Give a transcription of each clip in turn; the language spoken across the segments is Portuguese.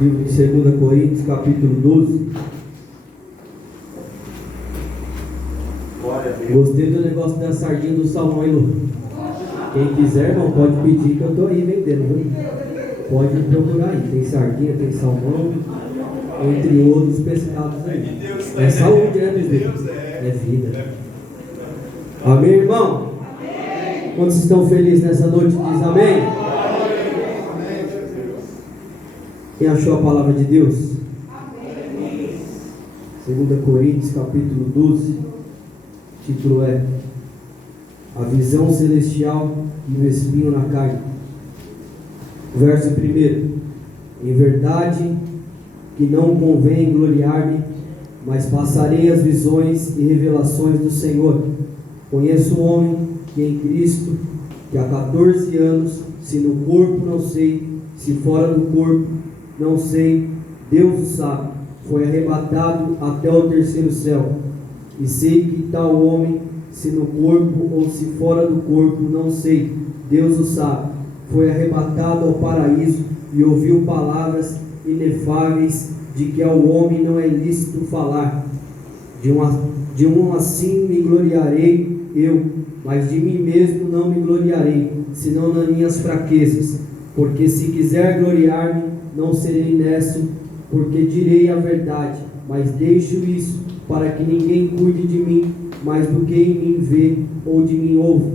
Livro de 2 Coríntios, capítulo 12. Gostei do negócio da sardinha do salmão, hein, Lu? Quem quiser, irmão, pode pedir que eu estou aí vendendo, viu? Pode procurar aí. Tem sardinha, tem salmão, entre outros pescados aí. É saúde, né, Deus? É vida. Amém, irmão? Amém. Quantos estão felizes nessa noite? Diz amém. Quem achou a palavra de Deus? Amém. 2 Coríntios, capítulo 12. O título é A Visão Celestial e o Espinho na Carne. Verso 1. Em verdade que não convém gloriar-me, mas passarei as visões e revelações do Senhor. Conheço um homem que em Cristo, que há 14 anos, se no corpo não sei, se fora do corpo não sei, Deus o sabe, foi arrebatado até o terceiro céu. E sei que tal homem, se no corpo ou se fora do corpo, não sei, Deus o sabe, foi arrebatado ao paraíso e ouviu palavras inefáveis de que ao homem não é lícito falar. De um assim me gloriarei eu, mas de mim mesmo não me gloriarei, senão nas minhas fraquezas. Porque se quiser gloriar-me, não serei nesto, porque direi a verdade, mas deixo isso para que ninguém cuide de mim mais do que em mim vê ou de mim ouve.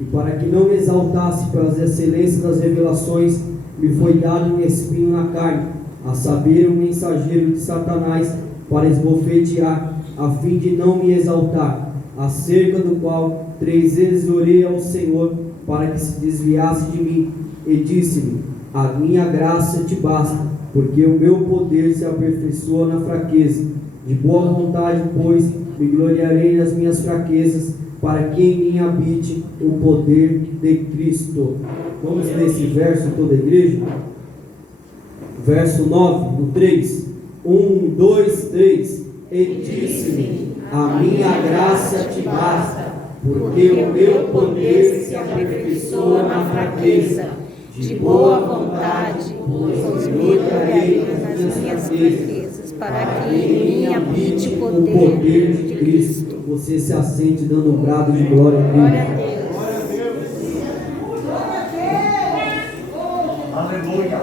E para que não me exaltasse pelas excelências das revelações, me foi dado um espinho na carne, a saber, um mensageiro de Satanás, para esbofetear, a fim de não me exaltar, acerca do qual 3 vezes orei ao Senhor para que se desviasse de mim, e disse-me: a minha graça te basta, porque o meu poder se aperfeiçoa na fraqueza. De boa vontade, pois, me gloriarei nas minhas fraquezas, para que em mim habite o poder de Cristo. Vamos ler esse verso toda a igreja? Verso 9, no 3. 1, 2, 3. E disse-me: a minha graça te basta, porque o meu poder se aperfeiçoa na fraqueza. De boa vontade, pois me gloriarei nas minhas fraquezas, para que em mim habite o poder de Cristo. Você se assente dando um brado de glória a Deus. Glória a Deus. Aleluia.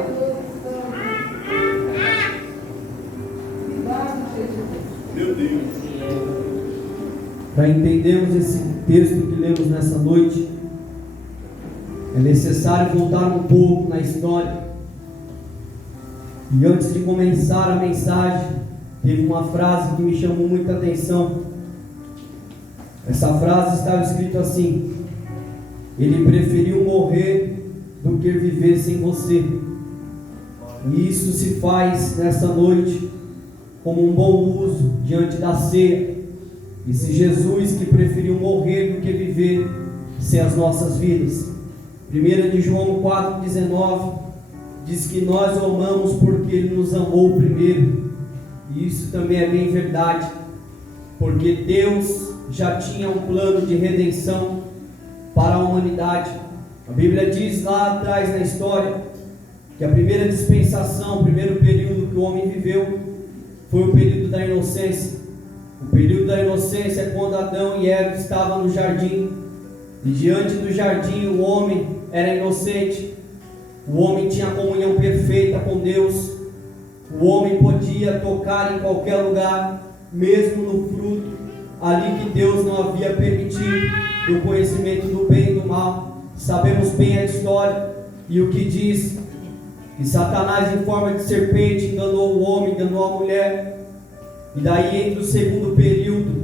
Meu Deus. Para entendermos esse texto que lemos nessa noite, é necessário voltar um pouco na história. E antes de começar a mensagem, teve uma frase que me chamou muita atenção. Essa frase estava escrita assim: ele preferiu morrer do que viver sem você. E isso se faz nessa noite como um bom uso diante da ceia. Esse Jesus que preferiu morrer do que viver sem as nossas vidas. 1 de João 4,19 diz que nós o amamos porque Ele nos amou primeiro. E isso também é bem verdade, porque Deus já tinha um plano de redenção para a humanidade. A Bíblia diz lá atrás na história que a primeira dispensação, o primeiro período que o homem viveu foi o período da inocência. O período da inocência é quando Adão e Eva estavam no jardim, e diante do jardim o homem era inocente, o homem tinha comunhão perfeita com Deus, o homem podia tocar em qualquer lugar, mesmo no fruto, ali que Deus não havia permitido, do conhecimento do bem e do mal. Sabemos bem a história, e o que diz, que Satanás em forma de serpente enganou o homem, enganou a mulher. E daí entra o segundo período,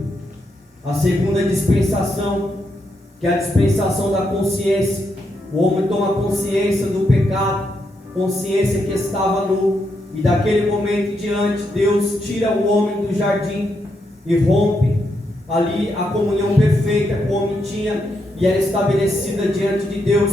a segunda dispensação, que é a dispensação da consciência. O homem toma consciência do pecado, consciência que estava nu, e daquele momento em diante Deus tira o homem do jardim e rompe ali a comunhão perfeita que o homem tinha e era estabelecida diante de Deus.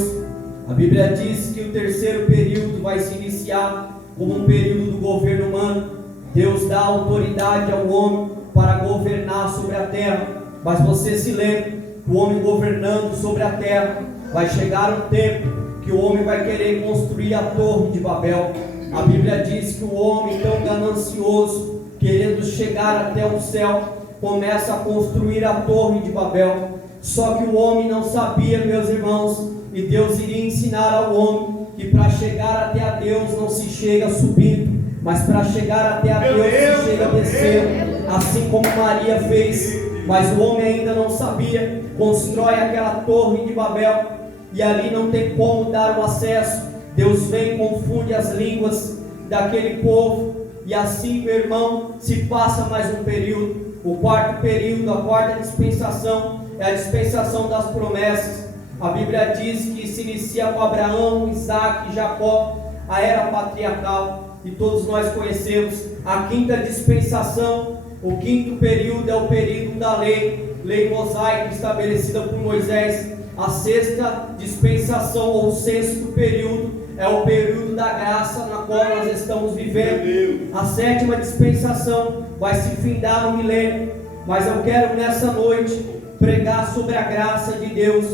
A Bíblia diz que o terceiro período vai se iniciar como um período do governo humano. Deus dá autoridade ao homem para governar sobre a terra. Mas você se lembra, o homem governando sobre a terra, vai chegar um tempo que o homem vai querer construir a torre de Babel. A Bíblia diz que o homem tão ganancioso, querendo chegar até o céu, começa a construir a torre de Babel. Só que o homem não sabia, meus irmãos, e Deus iria ensinar ao homem que para chegar até a Deus não se chega subindo, mas para chegar até a Deus se chega descendo, assim como Maria fez. Mas o homem ainda não sabia, constrói aquela torre de Babel, e ali não tem como dar o acesso. Deus vem e confunde as línguas daquele povo, e assim, meu irmão, se passa mais um período. O quarto período, a quarta dispensação, é a dispensação das promessas. A Bíblia diz que se inicia com Abraão, Isaac e Jacó, a era patriarcal, e todos nós conhecemos. A quinta dispensação, o quinto período, é o período da lei mosaica estabelecida por Moisés. A sexta dispensação, ou sexto período, é o período da graça na qual nós estamos vivendo. A sétima dispensação vai se findar no milênio. Mas eu quero nessa noite pregar sobre a graça de Deus.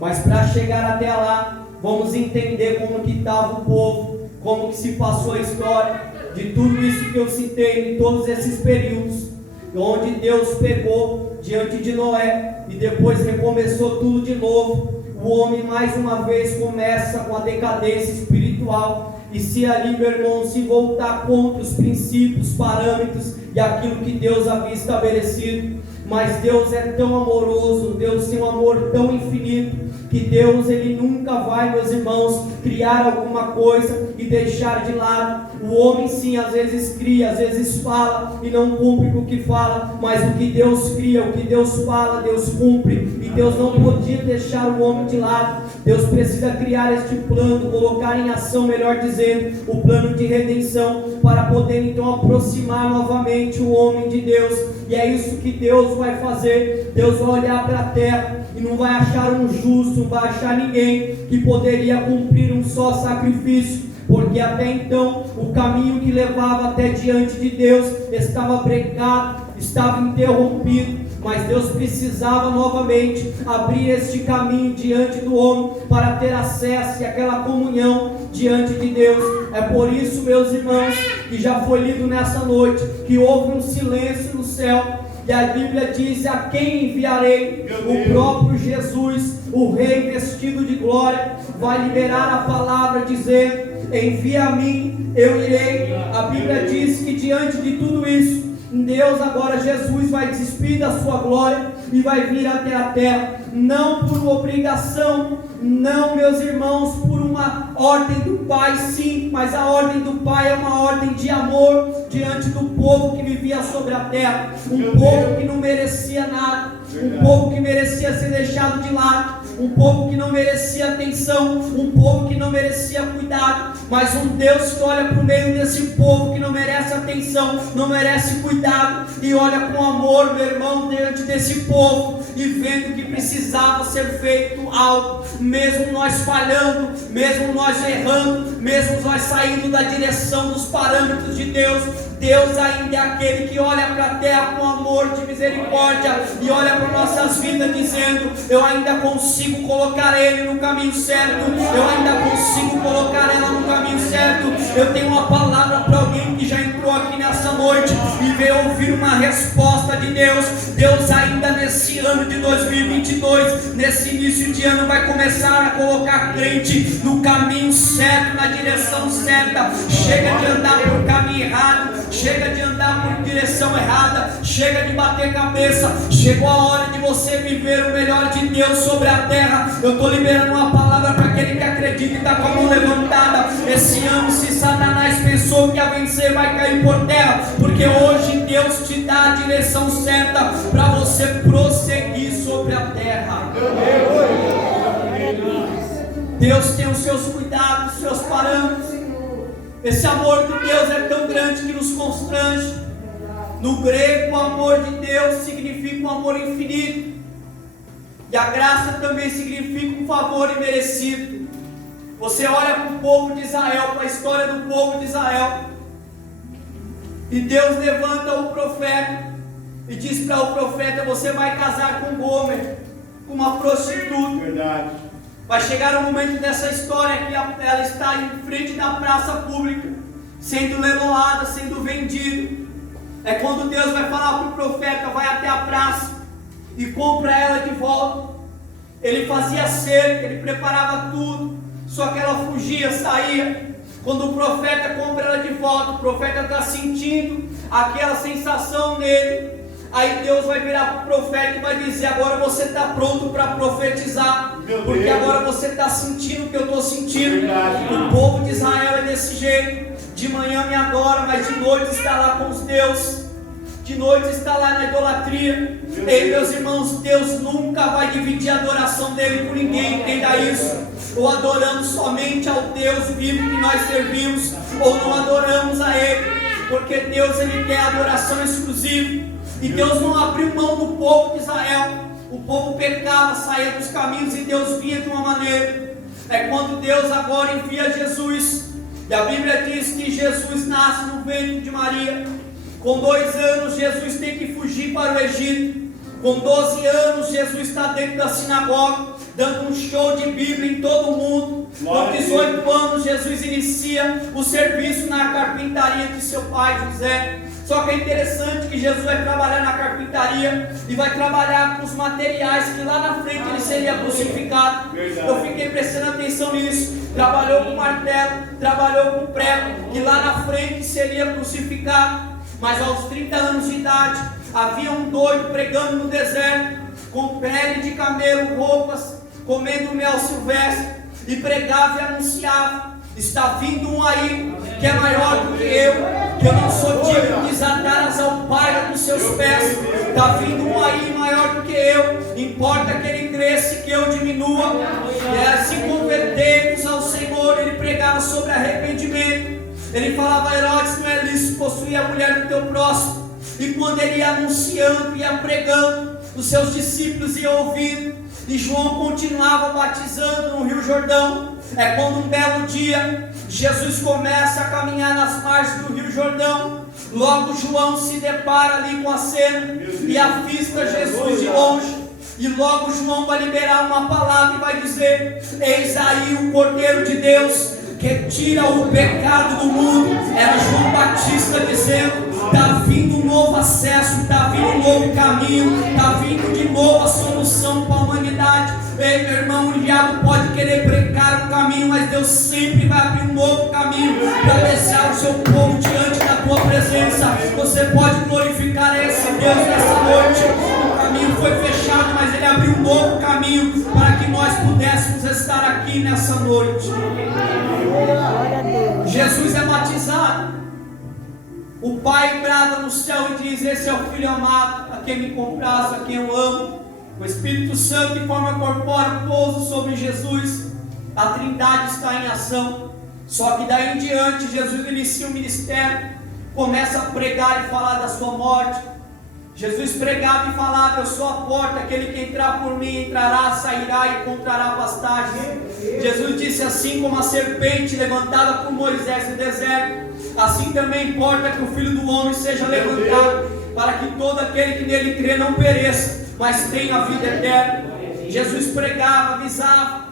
Mas para chegar até lá, vamos entender como que estava o povo, como que se passou a história de tudo isso que eu citei, em todos esses períodos, onde Deus pegou diante de Noé e depois recomeçou tudo de novo. O homem mais uma vez começa com a decadência espiritual, e se ali, meu irmão, se voltar contra os princípios, parâmetros e aquilo que Deus havia estabelecido. Mas Deus é tão amoroso, Deus tem um amor tão infinito, que Deus, Ele nunca vai, meus irmãos, criar alguma coisa e deixar de lado. O homem sim, às vezes cria, às vezes fala e não cumpre com o que fala, mas o que Deus cria, o que Deus fala, Deus cumpre. E Deus não podia deixar o homem de lado. Deus precisa criar este plano, colocar em ação, melhor dizendo, o plano de redenção, para poder então aproximar novamente o homem de Deus. E é isso que Deus vai fazer. Deus vai olhar para a terra e não vai achar um justo, não vai achar ninguém que poderia cumprir um só sacrifício, porque até então o caminho que levava até diante de Deus estava brecado, estava interrompido. Mas Deus precisava novamente abrir este caminho diante do homem para ter acesso e aquela comunhão diante de Deus. É por isso, meus irmãos, que já foi lido nessa noite, que houve um silêncio no céu, e a Bíblia diz: a quem enviarei? O próprio Jesus, o Rei vestido de glória, vai liberar a palavra dizendo: envia a mim, eu irei. A Bíblia diz que diante de tudo isso, Deus agora, Jesus vai despir da sua glória e vai vir até a terra, não por obrigação, não, meus irmãos, por uma ordem do Pai, sim, mas a ordem do Pai é uma ordem de amor diante do povo que vivia sobre a terra, um povo que não merecia nada, um povo que merecia ser deixado de lado, um povo que não merecia atenção, um povo que não merecia cuidado, mas um Deus que olha para o meio desse povo que não merece atenção, não merece cuidado, e olha com amor, meu irmão, diante desse povo, e vendo que precisava ser feito algo, mesmo nós falhando, mesmo nós errando, mesmo nós saindo da direção dos parâmetros de Deus, Deus ainda é aquele que olha para a terra com amor de misericórdia e olha para nossas vidas dizendo: eu ainda consigo colocar ele no caminho certo, eu ainda consigo colocar ela no caminho certo. Eu tenho uma palavra para alguém que já entrou aqui nessa noite e veio ouvir uma resposta de Deus. Deus ainda nesse ano de 2022, nesse início de ano, vai começar a colocar crente no caminho certo, na direção certa. Chega de andar por caminho errado, chega de andar por direção errada, chega de bater cabeça. Chegou a hora de você viver o melhor de Deus sobre a terra. Eu estou liberando uma palavra para aquele que acredita e está com a mão levantada. Esse ano, se Satanás pensou que ia vencer, vai cair por terra, porque hoje Deus te dá a direção certa para você prosseguir sobre a terra. Deus tem os seus cuidados, os seus parâmetros. Esse amor de Deus é tão grande que nos constrange. No grego, o amor de Deus significa um amor infinito, e a graça também significa um favor imerecido. Você olha para o povo de Israel, para a história do povo de Israel, e Deus levanta o profeta e diz para o profeta: você vai casar com Gomer, com uma prostituta. Verdade. Vai chegar um momento dessa história que ela está em frente da praça pública, sendo leiloada, sendo vendido. É quando Deus vai falar para o profeta: vai até a praça e compra ela de volta. Ele fazia cerca, ele preparava tudo, só que ela fugia, saía. Quando o profeta compra ela de volta, o profeta está sentindo aquela sensação nele. Aí Deus vai virar para o profeta e vai dizer: agora você está pronto para profetizar, porque agora você está sentindo o que eu estou sentindo. O povo de Israel é desse jeito: de manhã me adora, mas de noite está lá com os deuses, de noite está lá na idolatria. Ei, meus irmãos, Deus nunca vai dividir a adoração dele com ninguém, entenda isso. Ou adoramos somente ao Deus vivo que nós servimos, ou não adoramos a Ele, porque Deus, Ele quer adoração exclusiva. E Deus não abriu mão do povo de Israel. O povo pecava, saía dos caminhos, e Deus vinha de uma maneira. É quando Deus agora envia Jesus, e a Bíblia diz que Jesus nasce no ventre de Maria. Com 2 anos Jesus tem que fugir para o Egito. Com 12 anos Jesus está dentro da sinagoga, dando um show de Bíblia em todo o mundo. Com 18 anos Jesus inicia o serviço na carpintaria de seu pai José. Só que é interessante que Jesus vai trabalhar na carpintaria e vai trabalhar com os materiais que lá na frente ele seria crucificado. Eu fiquei prestando atenção nisso. Trabalhou com martelo, trabalhou com prego, que lá na frente seria crucificado. Mas aos 30 anos de idade, havia um doido pregando no deserto, com pele de camelo, roupas, comendo mel silvestre, e pregava e anunciava: está vindo um aí que é maior do que eu não sou digno de desatar as alpargas dos seus pés. Está vindo um aí maior do que eu, importa que ele cresça e que eu diminua. Se convertermos ao Senhor, ele pregava sobre arrependimento. Ele falava: Herodes, não é lícito possuir a mulher do teu próximo. E quando ele ia anunciando, ia pregando, os seus discípulos iam ouvindo, e João continuava batizando no Rio Jordão. É quando um belo dia Jesus começa a caminhar nas margens do Rio Jordão. Logo João se depara ali com a cena e avista Jesus de longe. E logo João vai liberar uma palavra e vai dizer: eis aí o Cordeiro de Deus que tira o pecado do mundo. Era João Batista dizendo: está vindo um novo acesso, está vindo um novo caminho, está vindo de novo a solução para a humanidade. Ei, meu irmão, o diabo pode querer brecar o caminho, mas Deus sempre vai abrir um novo caminho para deixar o seu povo diante da tua presença. Você pode glorificar esse Deus nessa noite. O caminho foi fechado, mas Ele abriu um novo caminho para que nós pudéssemos estar aqui nessa noite. Jesus é batizado. O Pai brada no céu e diz: esse é o Filho amado, a quem me comprazo, a quem eu amo. O Espírito Santo, em forma corpórea, pousa sobre Jesus. A Trindade está em ação. Só que daí em diante, Jesus inicia o ministério, começa a pregar e falar da sua morte. Jesus pregava e falava: eu sou a porta, aquele que entrar por mim entrará, sairá e encontrará pastagem. Jesus disse: assim como a serpente levantada por Moisés no deserto, assim também importa que o Filho do Homem seja levantado, para que todo aquele que nele crê não pereça, mas tenha a vida eterna. Jesus pregava, avisava.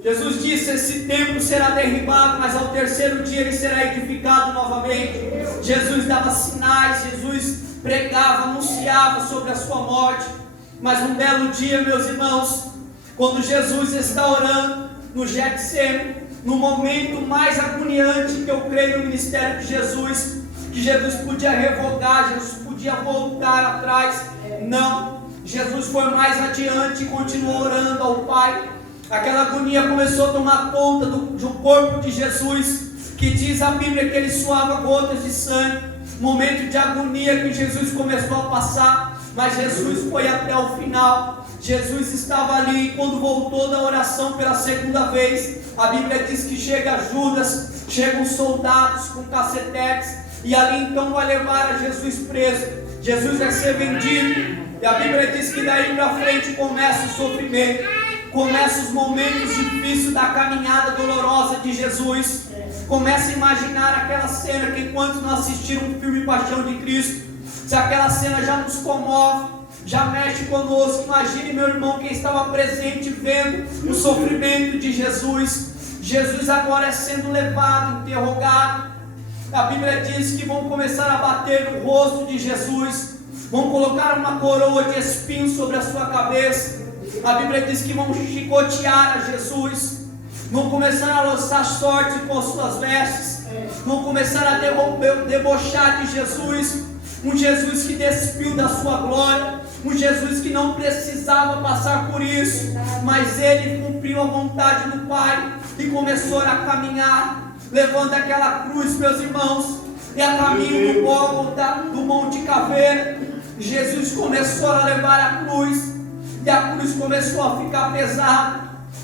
Jesus disse: esse templo será derribado, mas ao terceiro dia ele será edificado novamente. Jesus dava sinais, Jesus pregava, anunciava sobre a sua morte. Mas um belo dia, meus irmãos, quando Jesus está orando no Getsemane, no momento mais agoniante que eu creio no ministério de Jesus, que Jesus podia revogar, Jesus podia voltar atrás, não, Jesus foi mais adiante e continuou orando ao Pai. Aquela agonia começou a tomar conta do corpo de Jesus, que diz a Bíblia que ele suava gotas de sangue. Momento de agonia que Jesus começou a passar, mas Jesus foi até o final. Jesus estava ali, e quando voltou da oração pela segunda vez, a Bíblia diz que chega Judas, chegam soldados com cacetetes, e ali então vai levar a Jesus preso. Jesus vai ser vendido, e a Bíblia diz que daí para frente começa o sofrimento, começa os momentos difíceis da caminhada dolorosa de Jesus. Começa a imaginar aquela cena que, enquanto nós assistimos um filme Paixão de Cristo, se aquela cena já nos comove, já mexe conosco, imagine, meu irmão, quem estava presente vendo o sofrimento de Jesus. Jesus agora é sendo levado, interrogado. A Bíblia diz que vão começar a bater no rosto de Jesus, vão colocar uma coroa de espinhos sobre a sua cabeça. A Bíblia diz que vão chicotear a Jesus, vão começar a lançar sorte com as suas vestes, vão começar a debochar de Jesus, um Jesus que despiu da sua glória, um Jesus que não precisava passar por isso, mas ele cumpriu a vontade do Pai e começou a caminhar, levando aquela cruz, meus irmãos, e a caminho do Gólgota, do Monte Caveira. Jesus começou a levar a cruz, e a cruz começou a ficar pesada.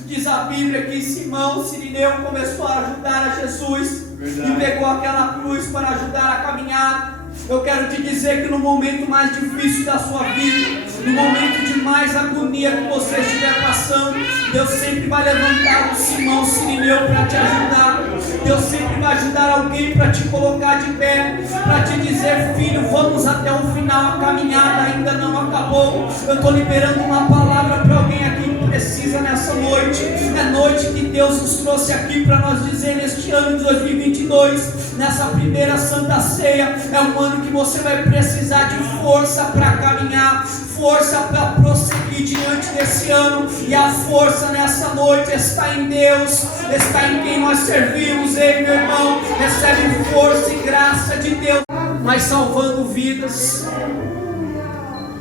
Diz a Bíblia que Simão Cirineu começou a ajudar a Jesus, e pegou aquela cruz para ajudar a caminhar. Eu quero te dizer que no momento mais difícil da sua vida, no momento de mais agonia que você estiver passando, Deus sempre vai levantar um Simão Cirineu para te ajudar. Deus sempre vai ajudar alguém para te colocar de pé, para te dizer: filho, vamos até o final, a caminhada ainda não acabou. Eu estou liberando uma palavra para alguém aqui que precisa nessa noite. É noite que Deus nos trouxe aqui para nós dizer neste ano de 2022, nessa primeira Santa Ceia, é um ano que você vai precisar de força para caminhar, força para prosseguir diante desse ano, e a força nessa noite está em Deus, está em quem nós servimos. Ei, meu irmão, recebe força e graça de Deus, mas salvando vidas.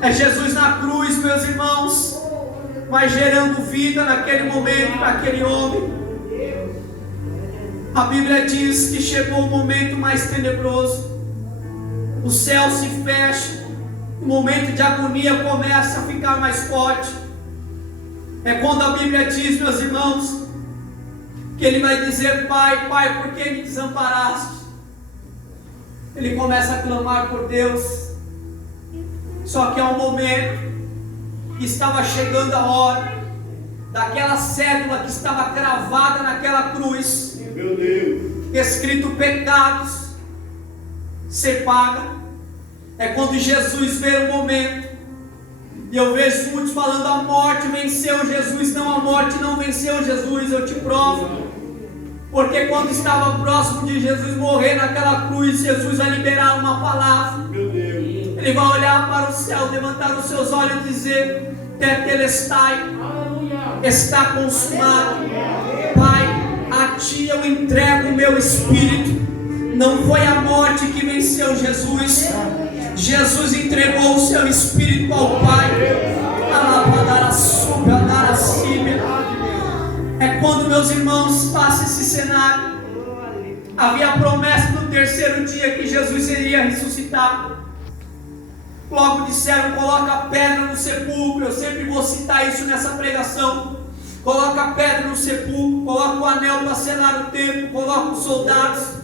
É Jesus na cruz, meus irmãos, mas gerando vida naquele momento para aquele homem. A Bíblia diz que chegou o momento mais tenebroso, o céu se fecha, o momento de agonia começa a ficar mais forte. É quando a Bíblia diz, meus irmãos, que ele vai dizer: Pai, Pai, por que me desamparaste? Ele começa a clamar por Deus. Só que é um momento que estava chegando a hora daquela cédula que estava cravada naquela cruz, Meu Deus. escrito pecados, ser paga. É quando Jesus vê o momento, e eu vejo muitos falando: a morte venceu Jesus. Não, a morte não venceu Jesus, eu te provo. Porque quando estava próximo de Jesus morrer naquela cruz, Jesus vai liberar uma palavra. Meu Deus. Ele vai olhar para o céu, levantar os seus olhos e dizer: Tetelestai, está consumado. Pai, a ti eu entrego o meu espírito. Não foi a morte que venceu Jesus. Jesus entregou o seu espírito ao Pai. É quando, meus irmãos, passa esse cenário. Havia a promessa no terceiro dia que Jesus iria ressuscitar. Logo disseram: coloca a pedra no sepulcro. Eu sempre vou citar isso nessa pregação. Coloca a pedra no sepulcro, coloca o anel para selar o templo, coloca os soldados.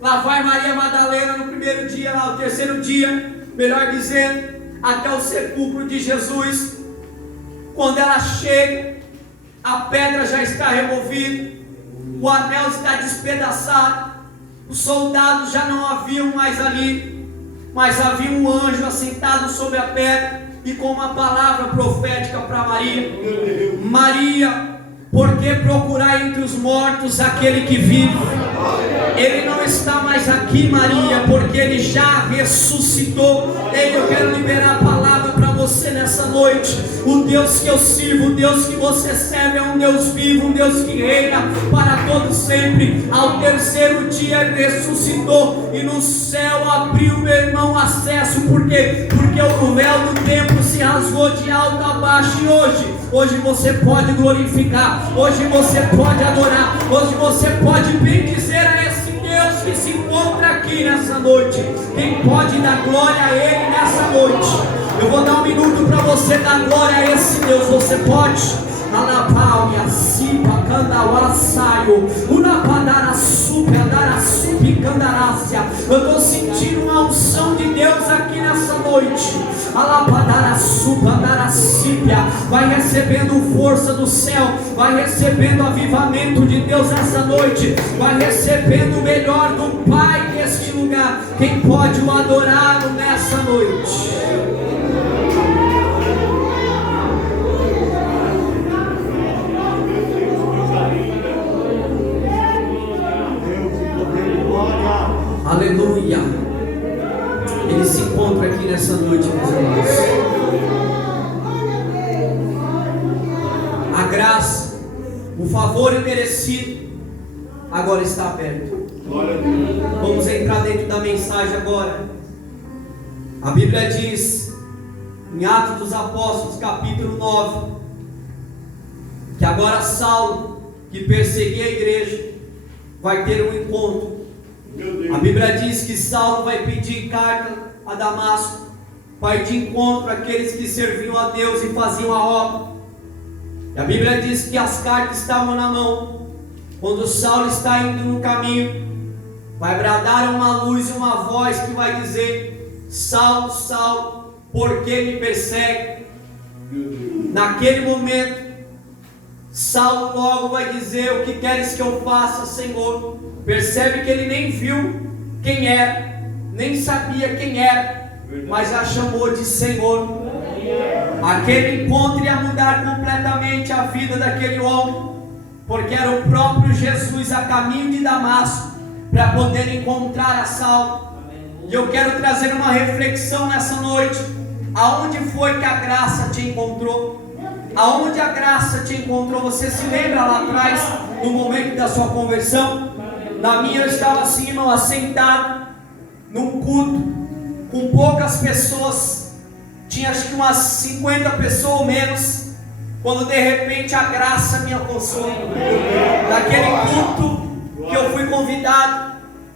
Lá vai Maria Madalena no primeiro dia, lá no terceiro dia, melhor dizendo, até o sepulcro de Jesus. Quando ela chega, a pedra já está removida, o anel está despedaçado, os soldados já não haviam mais ali, mas havia um anjo assentado sobre a pedra e com uma palavra profética para Maria: Maria, por que procurar entre os mortos aquele que vive? Ele não está mais aqui, Maria, porque ele já ressuscitou. Ei, eu quero liberar a palavra para você nessa noite. O Deus que eu sirvo, o Deus que você serve, é um Deus vivo, um Deus que reina para todo sempre. Ao terceiro dia ele ressuscitou, e no céu abriu, meu irmão, acesso. Por quê? Porque o véu do templo se rasgou de alto a baixo. E hoje você pode glorificar, hoje você pode adorar, hoje você pode bendizer a esse Deus que se encontra aqui nessa noite. Quem pode dar glória a Ele nessa noite? Eu vou dar um minuto para você dar glória a esse Deus. Você pode? Alapauia, Sipa, Candauaçaio, Unapadara, Supe, Andara, Supe, Candarácia. Eu estou sentindo uma unção de Deus aqui nessa noite. Alapadara, Supa, Andara, Sípia. Vai recebendo força do céu, vai recebendo avivamento de Deus nessa noite, vai recebendo o melhor do Pai neste lugar. Quem pode o adorá-lo nessa noite? encontra aqui nessa noite, meus irmãos. A graça, o favor imerecido, agora está aberto. Vamos entrar dentro da mensagem agora. A Bíblia diz, em Atos dos Apóstolos, capítulo 9, que agora Saulo, que perseguia a igreja, vai ter um encontro. A Bíblia diz que Saulo vai pedir carta a Damasco, vai de encontro àqueles que serviam a Deus e faziam a obra. E a Bíblia diz que as cartas estavam na mão. Quando Saulo está indo no caminho, vai bradar uma luz e uma voz que vai dizer: Saulo, Saulo, por que me persegue? Naquele momento, Saulo logo vai dizer: o que queres que eu faça, Senhor? Percebe que ele nem viu quem era, nem sabia quem era, mas já chamou de Senhor. Aquele encontro ia mudar completamente a vida daquele homem, porque era o próprio Jesus a caminho de Damasco, para poder encontrar a Saulo. E eu quero trazer uma reflexão nessa noite. Aonde foi que a graça te encontrou? Aonde a graça te encontrou? Você se lembra lá atrás, no momento da sua conversão? Na minha eu estava assim, irmão, assentado num culto com poucas pessoas. Tinha acho que umas 50 pessoas ou menos, quando de repente a graça me alcançou. Naquele culto que eu fui convidado,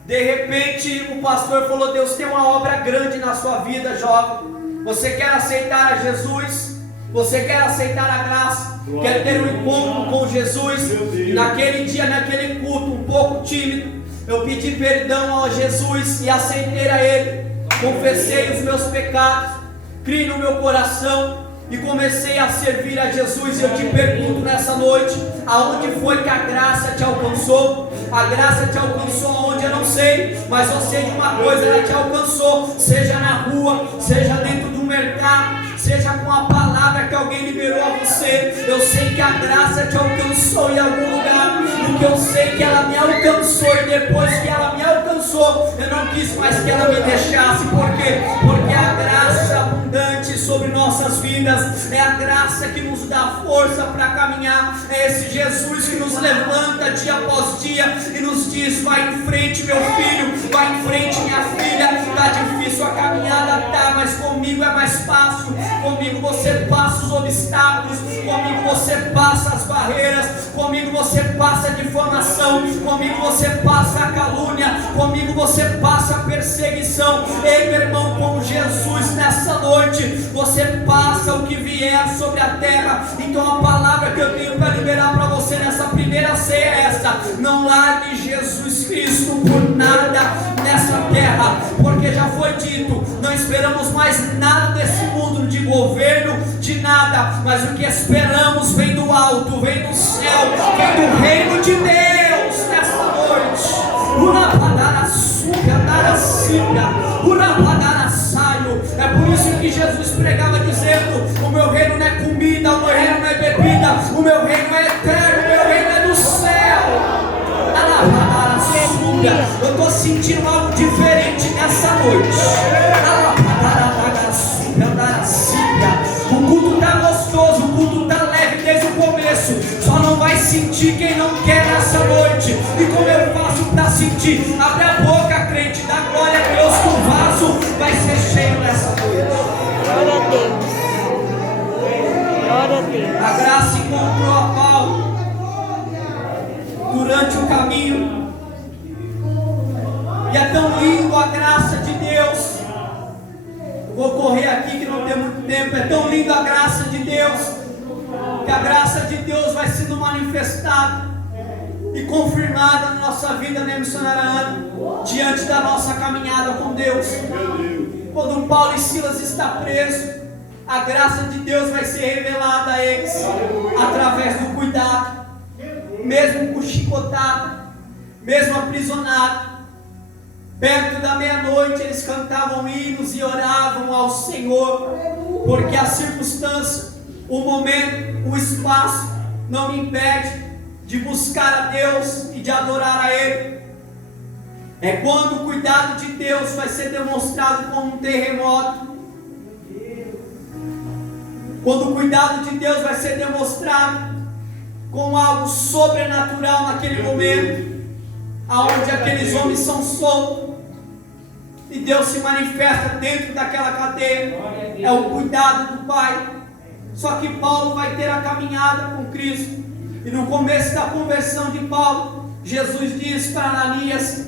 de repente o pastor falou: Deus tem uma obra grande na sua vida, jovem. Você quer aceitar a Jesus? Você quer aceitar a graça? Quer ter um encontro com Jesus? E naquele dia, naquele culto, um pouco tímido, eu pedi perdão a Jesus e aceitei a Ele. Confessei os meus pecados, criei no meu coração e comecei a servir a Jesus. E eu te pergunto nessa noite: aonde foi que a graça te alcançou? A graça te alcançou onde eu não sei, mas eu sei de uma coisa: ela te alcançou, seja na rua, seja dentro do mercado, seja com a palavra que alguém liberou a você. Eu sei que a graça te alcançou em algum lugar, porque eu sei que ela me alcançou, e depois que ela me alcançou, eu não quis mais que ela me deixasse. Por quê? Porque a graça abundante sobre nossas vidas é a graça que nos dá força para caminhar. É esse Jesus que nos levanta dia após dia e nos diz: vai em frente, meu filho, vai em frente, minha filha. Está difícil a caminhada, tá, mas comigo é mais fácil. Comigo você passa os obstáculos, comigo você passa as barreiras, comigo você passa a difamação, comigo você passa a calúnia, comigo você passa a perseguição. Ei, meu irmão, com Jesus nessa noite você passa o que vier sobre a terra. Então a palavra que eu tenho para liberar para você nessa primeira ceia é essa: não largue Jesus Cristo por nada nessa terra, porque já foi dito, não esperamos mais nada desse mundo, de governo, de nada, mas o que esperamos vem do alto, vem do céu, vem do reino de Deus nessa noite. É por isso que Jesus pregava dizendo: o meu reino não é comida, o meu reino não é bebida, o meu reino é eterno, o meu reino é do céu. Eu estou sentindo algo diferente nessa noite. O culto está gostoso, o culto está leve desde o começo. Só não vai sentir quem não quer nessa noite. E como eu faço para sentir? Abre a boca, crente, dá glória a Deus, que o vaso vai ser cheio nessa noite. Glória a Deus. Glória a Deus. A graça encontrou a Paulo durante o caminho. E é tão lindo a graça de Deus. Vou correr aqui que não tem muito tempo. É tão lindo a graça de Deus, que a graça de Deus vai sendo manifestada e confirmada na nossa vida, né, missionária Ana? Diante da nossa caminhada com Deus. Quando Paulo e Silas está preso, a graça de Deus vai ser revelada a eles através do cuidado. Mesmo com chicotado, mesmo aprisionado, perto da meia-noite eles cantavam hinos e oravam ao Senhor, porque a circunstância, o momento, o espaço não me impede de buscar a Deus e de adorar a Ele. É quando o cuidado de Deus vai ser demonstrado como um terremoto. Quando o cuidado de Deus vai ser demonstrado como algo sobrenatural naquele momento, aonde aqueles homens são soltos e Deus se manifesta dentro daquela cadeia. É o cuidado do Pai. Só que Paulo vai ter a caminhada com Cristo, e no começo da conversão de Paulo, Jesus diz para Ananias: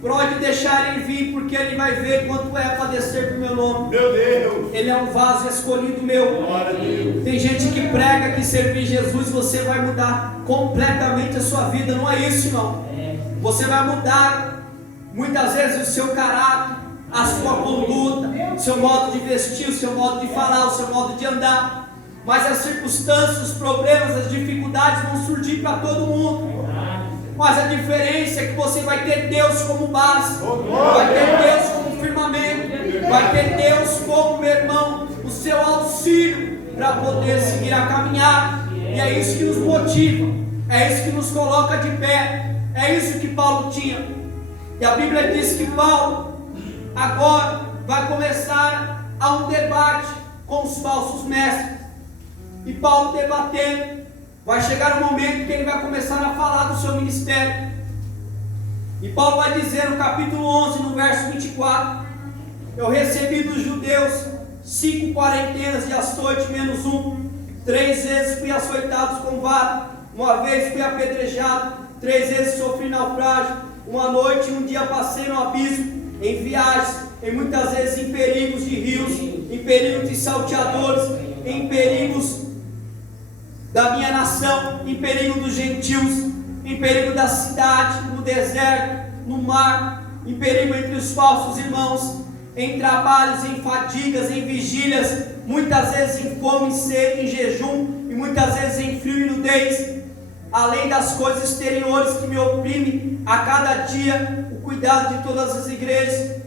pode deixar ele vir, porque ele vai ver quanto é padecer por meu nome. Meu Deus! Ele é um vaso escolhido meu. Glória a Deus. Tem gente que prega que servir Jesus você vai mudar completamente a sua vida. Não é isso, irmão. Você vai mudar muitas vezes o seu caráter, a sua conduta, o seu modo de vestir, o seu modo de falar, o seu modo de andar. Mas as circunstâncias, os problemas, as dificuldades vão surgir para todo mundo. Mas a diferença é que você vai ter Deus como base, vai ter Deus como firmamento, vai ter Deus como, meu irmão, o seu auxílio para poder seguir a caminhada. E é isso que nos motiva, é isso que nos coloca de pé, é isso que Paulo tinha. E a Bíblia diz que Paulo agora vai começar a um debate com os falsos mestres. E Paulo debatendo, vai chegar um momento que ele vai começar a falar do seu ministério. E Paulo vai dizer no capítulo 11, no verso 24: eu recebi dos judeus 5 quarentenas de açoite menos 1. 3 vezes fui açoitado com vara, 1 vez fui apedrejado, 3 vezes sofri naufrágio, 1 noite e 1 dia passei no abismo, em viagens, e muitas vezes em perigos de rios, em perigos de salteadores, em perigos da minha nação, em perigo dos gentios, em perigo da cidade, no deserto, no mar, em perigo entre os falsos irmãos, em trabalhos, em fadigas, em vigílias, muitas vezes em fome e sede, em jejum, e muitas vezes em frio e nudez, além das coisas exteriores que me oprimem a cada dia, o cuidado de todas as igrejas.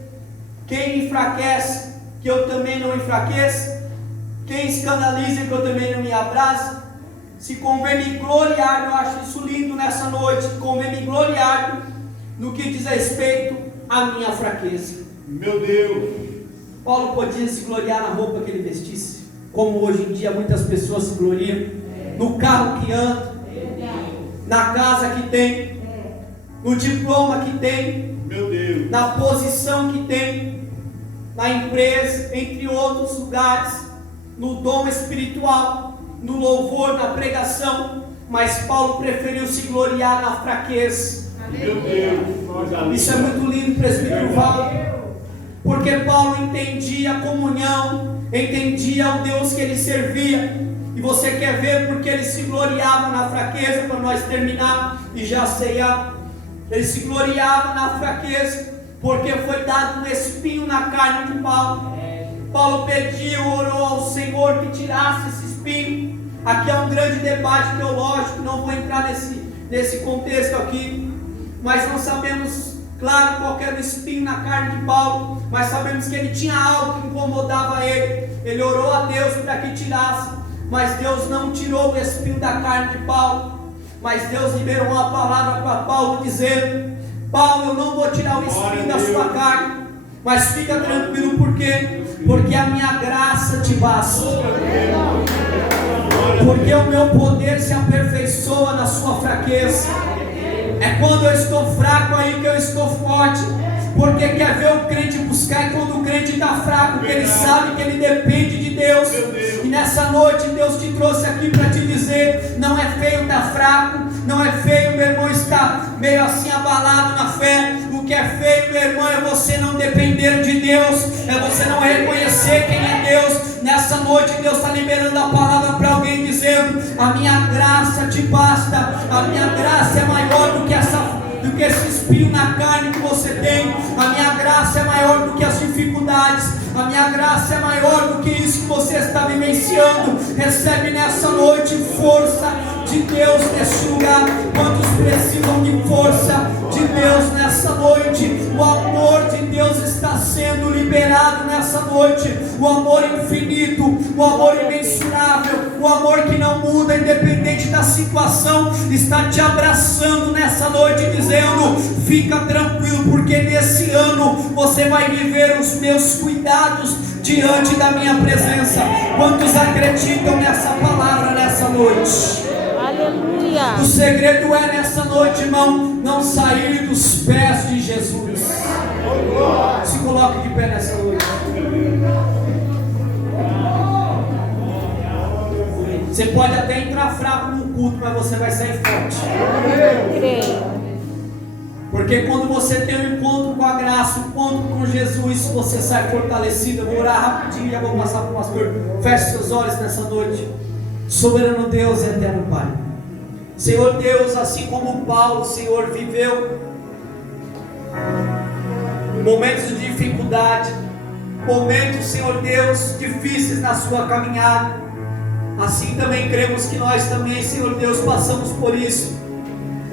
Quem enfraquece, que eu também não enfraqueça, quem escandaliza, que eu também não me abrace. Se convém me gloriar, eu acho isso lindo nessa noite, convém me gloriar no que diz respeito à minha fraqueza. Meu Deus! Paulo podia se gloriar na roupa que ele vestisse, como hoje em dia muitas pessoas se gloriam, no carro que anda, na casa que tem, no diploma que tem, Meu Deus! na posição que tem, na empresa, entre outros lugares, no dom espiritual, no louvor, na pregação. Mas Paulo preferiu se gloriar na fraqueza. Meu Deus! Isso é muito lindo, presbítero Valdo, porque Paulo entendia a comunhão, entendia o Deus que ele servia. E você quer ver porque ele se gloriava na fraqueza, para nós terminar e já ceiar. Ele se gloriava na fraqueza, porque foi dado um espinho na carne de Paulo. Paulo pediu, orou ao Senhor que tirasse esse espinho. Aqui é um grande debate teológico, não vou entrar nesse contexto aqui, mas não sabemos, claro, qual era o espinho na carne de Paulo, mas sabemos que ele tinha algo que incomodava ele. Ele orou a Deus para que tirasse, mas Deus não tirou o espinho da carne de Paulo. Mas Deus liberou uma palavra para Paulo dizendo: Paulo, eu não vou tirar o espinho da sua carne, mas fica tranquilo, porque a minha graça te basta, porque o meu poder se aperfeiçoa na sua fraqueza. É quando eu estou fraco aí que eu estou forte. Porque quer ver o crente buscar, é quando o crente está fraco, porque ele sabe que ele depende de Deus. E nessa noite Deus te trouxe aqui para te dizer: não é feio estar fraco, não é feio, meu irmão, estar meio assim abalado na fé. O que é feio, meu irmão, é você não depender de Deus, é você não reconhecer quem é Deus. Nessa noite Deus está liberando a palavra para alguém dizendo: a minha graça te basta, a minha graça é maior do que esse espinho na carne que você tem. A minha graça é maior do que as dificuldades, a minha graça é maior do que isso que você está vivenciando. Recebe nessa noite força de Deus nesse lugar. Quantos precisam de força de de Deus nessa noite. O amor de Deus está sendo liberado nessa noite. O amor infinito, o amor imensurável, o amor que não muda independente da situação, está te abraçando nessa noite, dizendo: fica tranquilo, porque nesse ano você vai viver os meus cuidados diante da minha presença. Quantos acreditam nessa palavra nessa noite? Aleluia. O segredo é nessa noite, irmão, não sair dos pés de Jesus. Se coloque de pé nessa noite. Você pode até entrar fraco no culto, mas você vai sair forte. Porque quando você tem um encontro com a graça, um encontro com Jesus, você sai fortalecido. Eu vou orar rapidinho e já vou passar para o pastor. Feche seus olhos nessa noite. Soberano Deus e eterno Pai, Senhor Deus, assim como Paulo, Senhor, viveu momentos de dificuldade, momentos, Senhor Deus, difíceis na sua caminhada, assim também cremos que nós também, Senhor Deus, passamos por isso.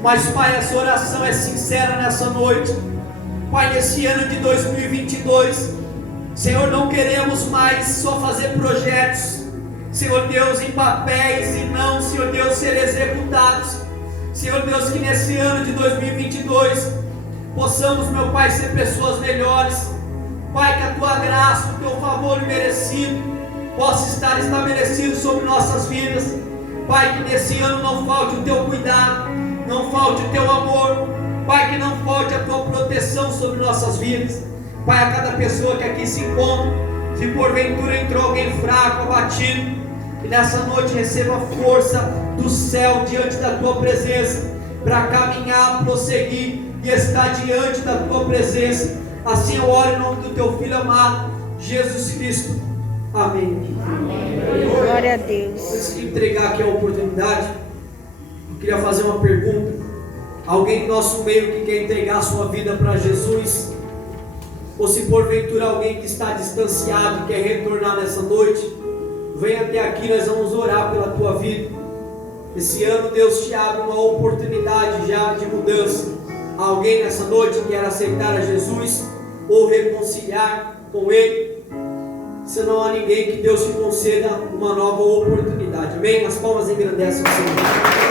Mas Pai, essa oração é sincera nessa noite. Pai, nesse ano de 2022, Senhor, não queremos mais só fazer projetos, Senhor Deus, em papéis e não, Senhor Deus, ser executados. Senhor Deus, que nesse ano de 2022 possamos, meu Pai, ser pessoas melhores. Pai, que a Tua graça, o Teu favor merecido possa estar estabelecido sobre nossas vidas. Pai, que nesse ano não falte o Teu cuidado, não falte o Teu amor. Pai, que não falte a Tua proteção sobre nossas vidas. Pai, a cada pessoa que aqui se encontra, se porventura entrou alguém fraco, abatido, que nessa noite receba força do céu diante da Tua presença, para caminhar, prosseguir e estar diante da Tua presença. Assim eu oro em nome do Teu Filho amado, Jesus Cristo. Amém. Amém. Glória a Deus. Antes de entregar aqui a oportunidade, eu queria fazer uma pergunta. Alguém do nosso meio que quer entregar a sua vida para Jesus? Ou se porventura alguém que está distanciado quer retornar nessa noite, venha até aqui, nós vamos orar pela tua vida. Esse ano Deus te abre uma oportunidade já de mudança. Alguém nessa noite quer aceitar a Jesus ou reconciliar com Ele? Se não há ninguém, que Deus te conceda uma nova oportunidade. Amém? As palmas engrandecem o Senhor.